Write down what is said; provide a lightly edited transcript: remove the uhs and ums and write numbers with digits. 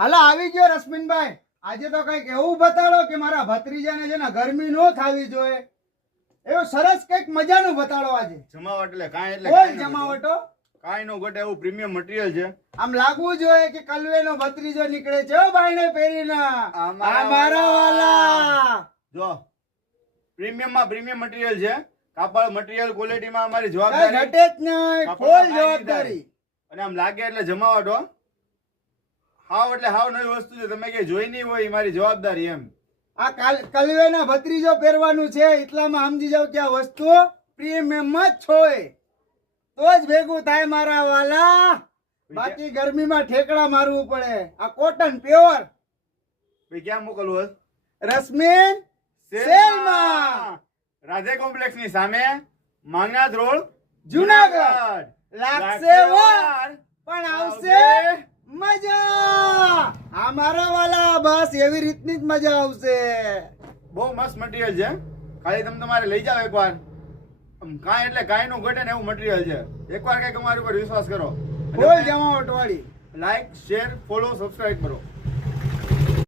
હાલો આવી ગયો રશ્મિનભાઈ. આજે તો કઈક એવું બતાડો કે મારા ભત્રીજાને છે ને ગરમી નો થાવી જોઈએ. એવું સરસ કઈક મજાનું બતાડો આજે. જમાવટ એટલે કાંઈ એટલે કોઈ જમાવટો કાંઈ નો ઘટે એવું પ્રીમિયમ મટીરિયલ છે. આમ લાગવું જોઈએ કે કલવેનો ભત્રીજો નીકળે છે હો બાયણે પહેરીને. આ મારા વાલા જો પ્રીમિયમ માં પ્રીમિયમ મટીરિયલ છે. કાપડ મટીરિયલ ક્વોલિટી માં અમારી કઈ જવાબદારી ઘટે જ નહીં, કાપડમાં ફૂલ કાંઈ નહીં જવાબદારી. અને આમ લાગે એટલે જમાવટ હો. હાવ એટલે હાવ નવી વસ્તુ છે. તમે કે જોઈ નહીં હોય એ મારી જવાબદારી એમ. આ કલવેના ભત્રીજો પહેરવાનું છે એટલામાં સમજી જાવ કે આ વસ્તુ પ્રીમિયમ જ છોય તો જ ભેગું થાય મારા વાલા. બાકી ગરમીમાં ઠેકડા મારવું પડે. આ કોટન પ્યોર ભાઈ ક્યાં મોકલવું હશે? રશ્મિન સેલમાં રાધે કોમ્પ્લેક્સ ની સામે માંગનાથ રોડ જુનાગઢ. લાગશે વાર પણ આવશે મજા. આ મારા વાલા બસ એવી રીતની જ મજા આવશે. બહુ મસ્ત મટીરિયલ છે. ખાલી તમે તમારે લઈ જાઓ એકવાર. કાંઈ એટલે કાંઈ નું ઘટે ને એવું મટીરિયલ છે. એકવાર કઈક અમારી ઉપર વિશ્વાસ કરો. ફૂલ જમાવટ વાળી. લાઈક શેર ફોલો સબસ્ક્રાઇબ કરો.